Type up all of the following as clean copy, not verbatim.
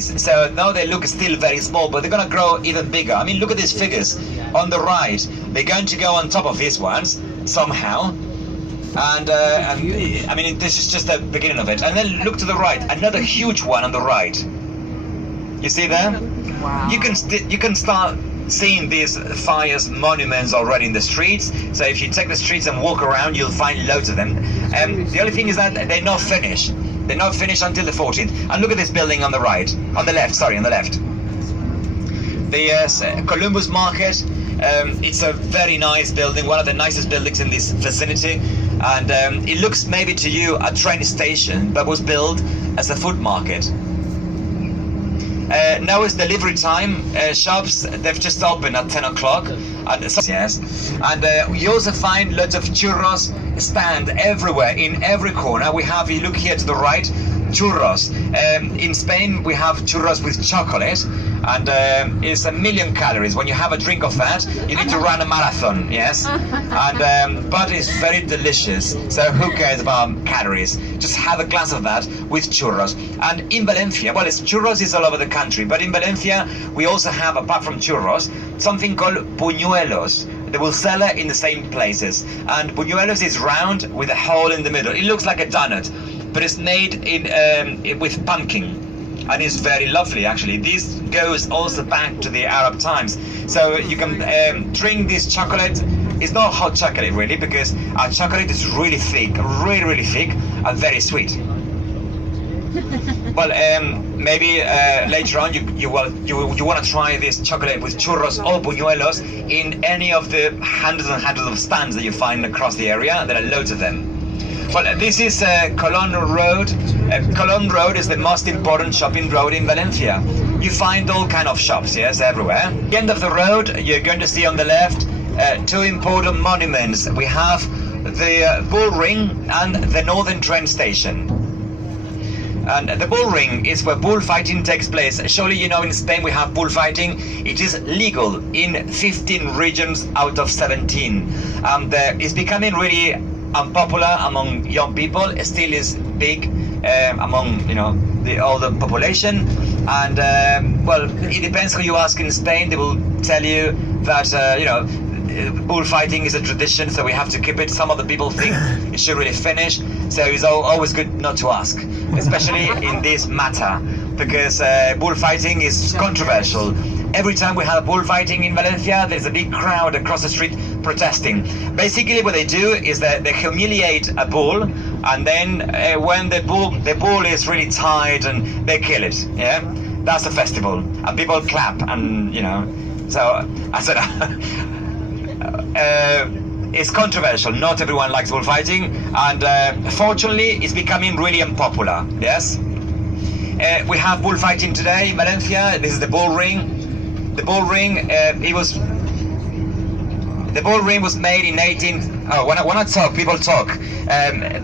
So now they look still very small, but they're going to grow even bigger. I mean, look at these figures on the right. They're going to go on top of these ones somehow. And I mean, this is just the beginning of it. And then look to the right, another huge one on the right. You see there? Wow. You can start seeing these fires monuments already in the streets. So if you take the streets and walk around, you'll find loads of them. The only thing is that they're not finished. They're not finished until the 14th. And look at this building on the right, on the left. Sorry, on the left. The Columbus Market. It's a very nice building, one of the nicest buildings in this vicinity, and it looks maybe to you a train station, but was built as a food market. Now is delivery time. Shops, they've just opened at 10 o'clock. Yes. And you also find lots of churros stand everywhere, in every corner. We have, you look here to the right, churros. In Spain, we have churros with chocolate, and it's 1,000,000 calories. When you have a drink of that, you need to run a marathon, yes? And but it's very delicious, so who cares about calories? Just have a glass of that with churros. And in Valencia, well, churros is all over the country, but in Valencia, we also have, apart from churros, something called puñuelos. They will sell it in the same places. And puñuelos is round with a hole in the middle. It looks like a donut, but it's made in with pumpkin, and it's very lovely actually. This goes also back to the Arab times, so you can drink this chocolate. It's not hot chocolate really, because our chocolate is really thick, really thick, and very sweet. Well, maybe later on you want to try this chocolate with churros or buñuelos in any of the hundreds and hundreds of stands that you find across the area. There are loads of them. Well, this is Colón Road. Colón Road is the most important shopping road in Valencia. You find all kind of shops, yes, everywhere. At the end of the road, you're going to see on the left two important monuments. We have the Bull Ring and the Northern train station. And the bull ring is where bullfighting takes place. Surely you know in Spain we have bullfighting. It is legal in 15 regions out of 17. And it's becoming really unpopular among young people. It still is big among, you know, the older population. And well, it depends who you ask in Spain. They will tell you that you know, bullfighting is a tradition, so we have to keep it. Some other people think it should really finish, so it's always good not to ask, especially in this matter, because bullfighting is controversial. Every time we have bullfighting in Valencia, there's a big crowd across the street protesting. Basically what they do is that they humiliate a bull, and then when the bull is really tired, and they kill it. Yeah, that's a festival, and people clap, and you know. So I said it's controversial. Not everyone likes bullfighting, and fortunately it's becoming really unpopular. Yes, we have bullfighting today in Valencia. This is the bull ring. The bull ring, the bull ring was made in 18. Oh, when I talk, people talk.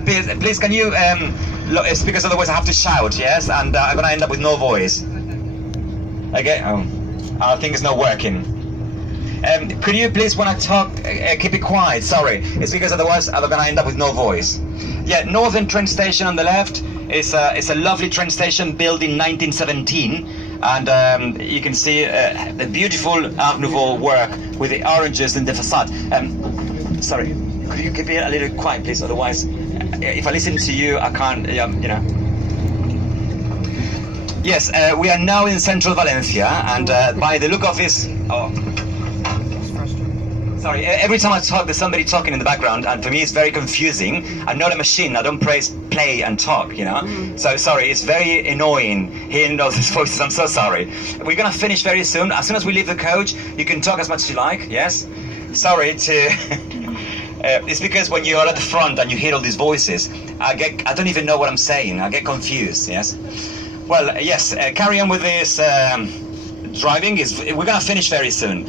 Please, can you? It's because otherwise I have to shout. Yes, and I'm gonna end up with no voice. Okay. Oh, I think it's not working. Could you please, when I talk, keep it quiet? Sorry, it's because otherwise I'm gonna end up with no voice. Yeah, Northern train station on the left is a lovely train station built in 1917, and you can see the beautiful Art Nouveau work with the oranges in the facade. Sorry, could you keep it a little quiet, please? Otherwise, if I listen to you, I can't. You know. Yes, we are now in central Valencia, and by the look of this. Oh. Sorry, every time I talk, there's somebody talking in the background, and for me it's very confusing. I'm not a machine, I don't press play and talk, you know? So sorry, it's very annoying hearing all these voices, I'm so sorry. We're gonna finish very soon. As soon as we leave the coach, you can talk as much as you like, yes? Sorry to... it's because when you're at the front and you hear all these voices, I don't even know what I'm saying, I get confused, yes? Well, yes, carry on with this... driving. We're gonna finish very soon.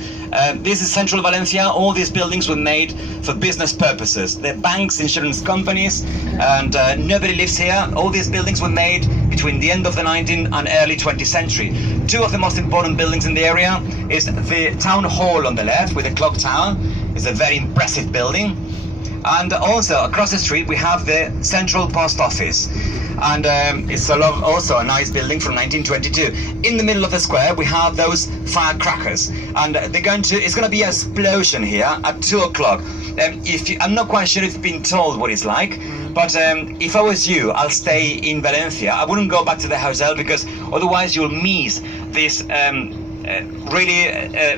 This is central Valencia. All these buildings were made for business purposes. They're banks, insurance companies, and nobody lives here. All these buildings were made between the end of the 19th and early 20th century. Two of the most important buildings in the area is the town hall on the left with the clock tower. It's a very impressive building. And also across the street we have the central post office. and it's also a nice building from 1922. In the middle of the square, we have those firecrackers, and it's going to be an explosion here at 2 o'clock. I'm not quite sure if you've been told what it's like, but if I was you, I'll stay in Valencia. I wouldn't go back to the hotel, because otherwise you'll miss this really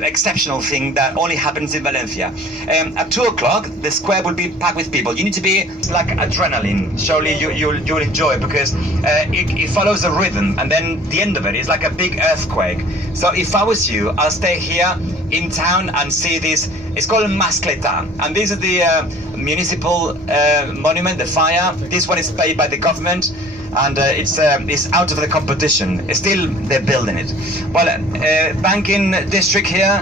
exceptional thing that only happens in Valencia. At 2 o'clock, the square will be packed with people. You need to be, it's like adrenaline. Surely you'll enjoy it, because it follows a rhythm, and then the end of it is like a big earthquake. So if I was you, I'll stay here in town and see this. It's called Mascleta, and this is the municipal monument, the fire. This one is paid by the government, and it's out of the competition. Still, they're building it. Well, banking district here,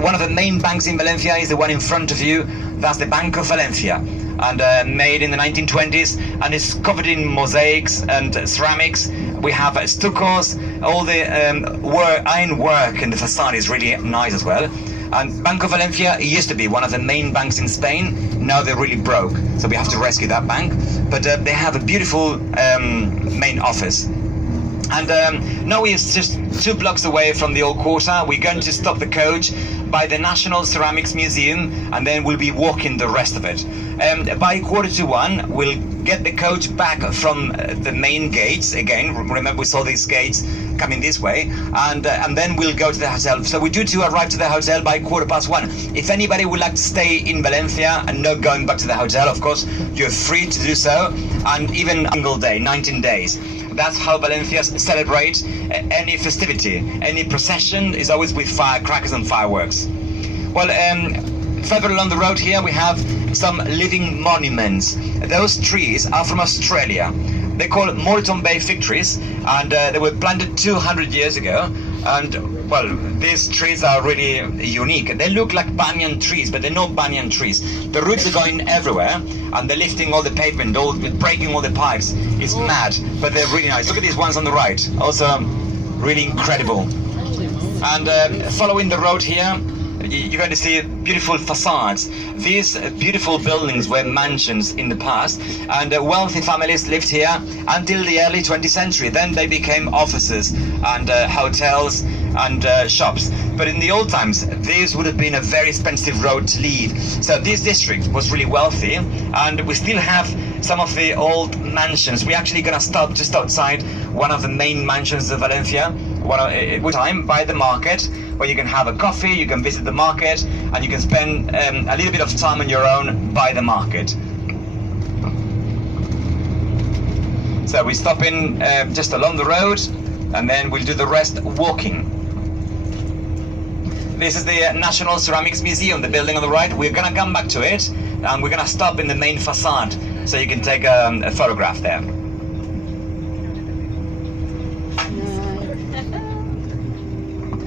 one of the main banks in Valencia is the one in front of you. That's the Bank of Valencia, and made in the 1920s, and it's covered in mosaics and ceramics. We have stuccos. All the iron work in the facade is really nice as well. And Bank of Valencia, it used to be one of the main banks in Spain. Now they're really broke, so we have to rescue that bank. But they have a beautiful main office. And now we're just 2 blocks away from the old quarter. We're going to stop the coach by the National Ceramics Museum, and then we'll be walking the rest of it. By 1:45, we'll get the coach back from the main gates again. Remember, we saw these gates coming this way, and then we'll go to the hotel. So we do to arrive to the hotel by 1:15. If anybody would like to stay in Valencia and not going back to the hotel, of course, you're free to do so, and even a single day, 19 days. That's how Valencians celebrate any festivity. Any procession is always with firecrackers and fireworks. Well, further along the road here, we have some living monuments. Those trees are from Australia. They're called Moreton Bay fig trees, and they were planted 200 years ago. And, well, these trees are really unique. They look like banyan trees, but they're not banyan trees. The roots are going everywhere, and they're lifting all the pavement, breaking all the pipes. It's mad, but they're really nice. Look at these ones on the right. Also, really incredible. And following the road here, you're going to see beautiful facades. These beautiful buildings were mansions in the past, and wealthy families lived here until the early 20th century. Then they became offices and hotels and shops. But in the old times, this would have been a very expensive road to leave. So this district was really wealthy, and we still have some of the old mansions. We're actually going to stop just outside one of the main mansions of Valencia, time by the market, where you can have a coffee, you can visit the market, and you can spend a little bit of time on your own by the market. So we're stopping just along the road, and then we'll do the rest walking. This is the National Ceramics Museum, the building on the right. We're going to come back to it, and we're going to stop in the main facade, so you can take a photograph there.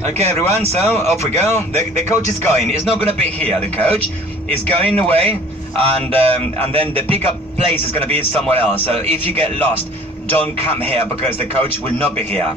Okay, everyone, so off we go. The coach is going. It's not going to be here, the coach. It's going away, and then the pickup place is going to be somewhere else. So if you get lost, don't come here, because the coach will not be here.